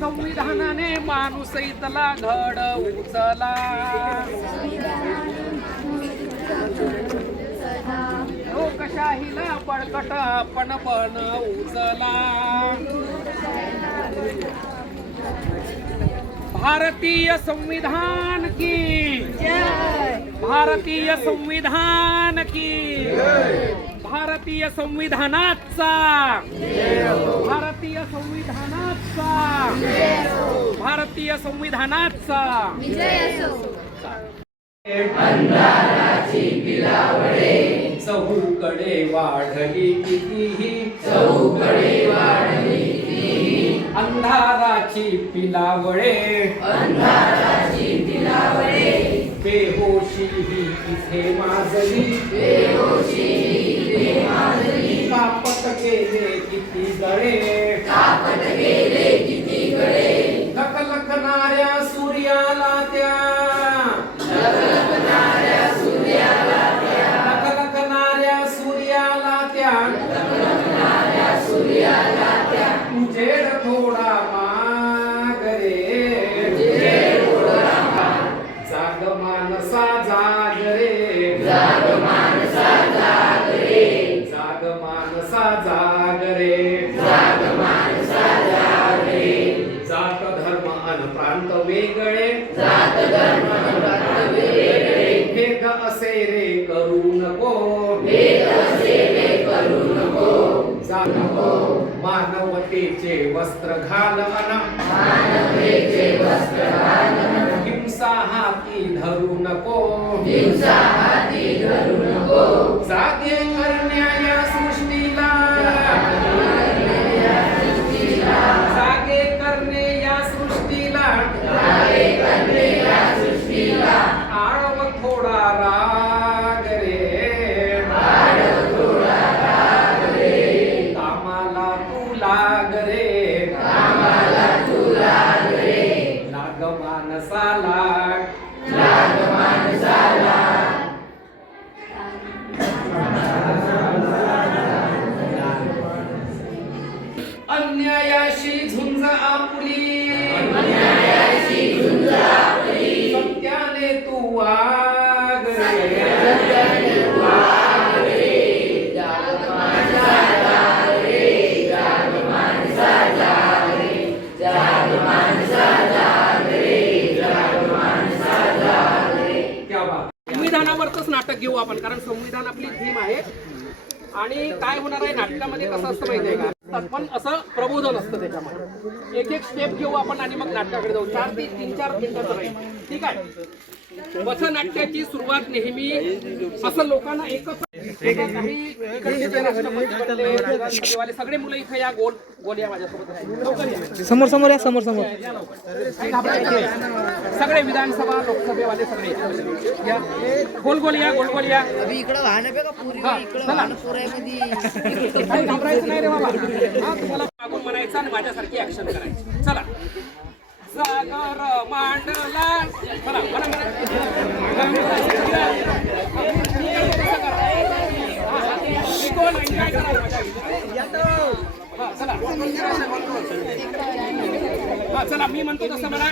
संविधानाने माणूस इथला घड उचला, लोकशाहीला बळकट आपण पण उचला. भारतीय संविधान की जय, भारतीय संविधान की जय, भारतीय संविधानाचा, भारतीय संविधानाचा, भारतीय संविधानाचा विजय असो. अंधाराची पिलावडे चहूकडे वाढली कितीही, चहूकडे वाढली कितीही, अंधाराची पिलावळे, अंधाराची पिलावडे बेहोशी ही इथे माजली, बेहोशी इथे माजली, कापत गेले किती गळे, कापत गेले किती गळे, लखलखणाऱ्या सूर्याला त्या, लखलखणाऱ्या सूर्याला त्या, लखलखणाऱ्या सूर्याला त्या, लखलखणाऱ्या सूर्याला त्या, उजेड थोडा मागरे, उजेड थोडा जाग मानसा जाग रे, जाग मानसा जाग रे, जाग मानसा जाग रे, जाग मानसा जाग रे, जात धर्म अन प्रांत वेगळे, जात धर्म प्रांत वेगळे, भेद असे रे करू नको, भेद असे रे करू नको, मानवतेचे वस्त्र घाल अन मानवतेचे वस्त्र घाल, हिंसा हाती धरू नको, हिंसा हाती धरू नको, जागे करण्या या सृष्टीला, जागे करणे या सृष्टीला, जागे करणे या सृष्टीला, आळव थोडा राग रे, आळव थोडा राग रे, कामाला तू लाग रे, कामाला तू लाग रे, लाग मानसाला, लाग माणसाला, अन्यायाशी झुंज आपुली, अन्यायाची झुंज आपली, सत्याने तू वाग रे, सत्याने वाग रे, जाग माणसा जाग रे, जाग माणसा जाग रे, जाग माणसा जाग रे, जाग माणसा जाग रे. क्या बात. संविधानावरच नाटक घेऊ आपण, कारण संविधान आपली थीम आहे. आणि काय होणार आहे नाटकामध्ये, कसं असतं माहिती आहे का, पण असं प्रबोधन असतं त्याच्यामध्ये. एक एक स्टेप घेऊ आपण आणि मग नाटकाकडे जाऊ. 4 मिनिटाचं राहील, ठीक आहे. पथनाट्याची सुरुवात नेहमी असं लोकांना एकच, काही इकडचे जे राष्ट्रपती बनले, विधानसभेवाले सगळे मुलं इथे या, गोल गोल या माझ्यासोबत राहिले. समोर समोर या, समोर समोर काही घाबरायचं नाही. सगळे विधानसभा लोकसभेवाले सगळे या, गोल गोल या, गोल गोल या. इकडं वाहन का पुरी इकडं चला. वाहन पुऱ्यामध्ये काही घाबरायचं नाही रे बाबा. हा, तुम्हाला मागून म्हणायचं आणि माझ्यासारखी ऍक्शन करायची. चला. जागर मांडला, चला म्हणा चला, मी म्हणतो तसं म्हणा.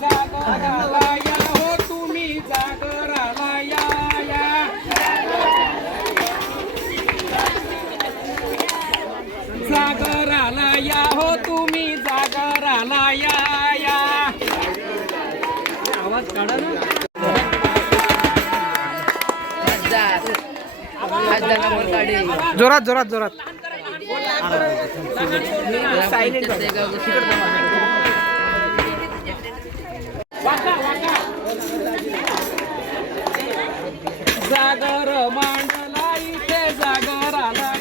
जागराला या हो तुम्ही, जागराला या, जागराला या हो तुम्ही, जागराला या. आवाज काढा ना. जोरात जोरात जोरात. जागर मांडला इथे, जागराला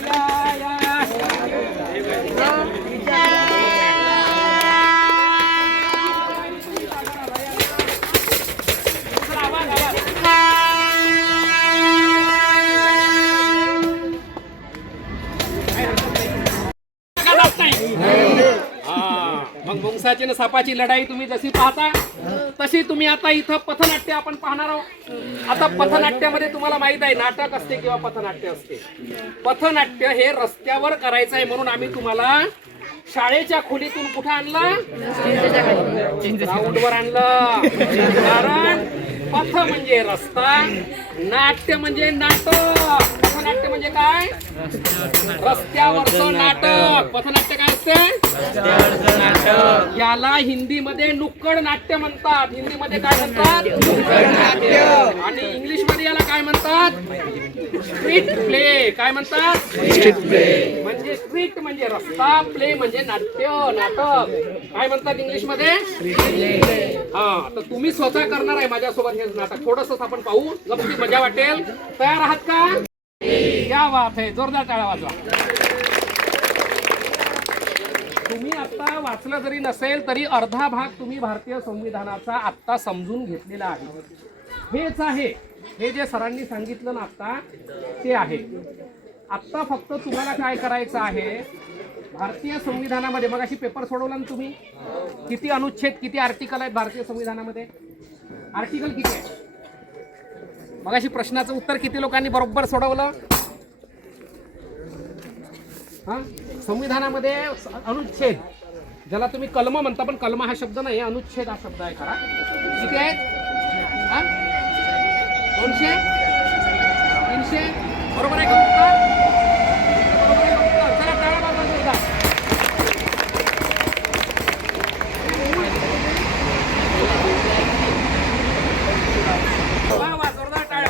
या. मग मुंगसाची आणि सापाची लढाई तुम्ही जशी पाहता तशी तुम्ही आता इथं पथनाट्य आपण पाहणार आहोत. आता पथनाट्यामध्ये तुम्हाला माहित आहे नाटक असते किंवा पथनाट्य असते. पथनाट्य हे रस्त्यावर करायचं आहे म्हणून आम्ही तुम्हाला शाळेच्या खोलीतून कुठं आणलं, ग्राउंडवर आणलं. कारण पथ म्हणजे रस्ता, नाट्य म्हणजे नाटक. पथनाट्य म्हणजे काय, रस्त्यावरचं नाटक. पथनाट्य काय असते, याला हिंदीमध्ये नुक्कड नाट्य म्हणतात. हिंदीमध्ये काय म्हणतात, नुक्कड नाट्य. आणि इंग्लिश मध्ये याला काय म्हणतात, स्ट्रीट प्ले. काय म्हणतात, स्ट्रीट प्ले. म्हणजे स्ट्रीट म्हणजे रस्ता, प्ले म्हणजे नाट्य, नाटक. काय म्हणतात इंग्लिश मध्ये, हा. तर तुम्ही स्वतः करणार आहे माझ्यासोबत हे नाटक. थोडस आपण पाहू, गप्पी मजा वाटेल. तयार आहात का, क्या बात आहे, जोरदार टाळ्या वाजवा. तुम्ही आता वाचलं जरी नसेल तरी अर्धा भाग तुम्ही भारतीय संविधानाचा आत्ता समजून घेतलेला आहे. हेच आहे, हे जे सरांनी सांगितलं ना आता ते आहे. आत्ता फक्त तुम्हाला काय करायचं आहे, भारतीय संविधानामध्ये मग अशी पेपर सोडवला ना तुम्ही, किती अनुच्छेद किती आर्टिकल आहेत भारतीय संविधानामध्ये, आर्टिकल किती आहे. मग अशी प्रश्नाचं उत्तर किती लोकांनी बरोबर सोडवलं. हा, संविधानामध्ये अनुच्छेद, ज्याला तुम्ही कलम म्हणता पण कलम हा शब्द नाही, अनुच्छेद हा शब्द आहे खरा. किती आहेत, 200 300, बरोबर आहे का उत्तर, बरोबर आहे का उत्तर. चला टाळ्या वाजवा जोरदार. वा वा, जोरदार टाळ्या.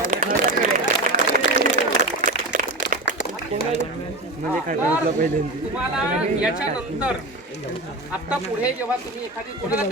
तुम्हाला याच्यानंतर आता पुढे जेव्हा तुम्ही एखादी कोणाला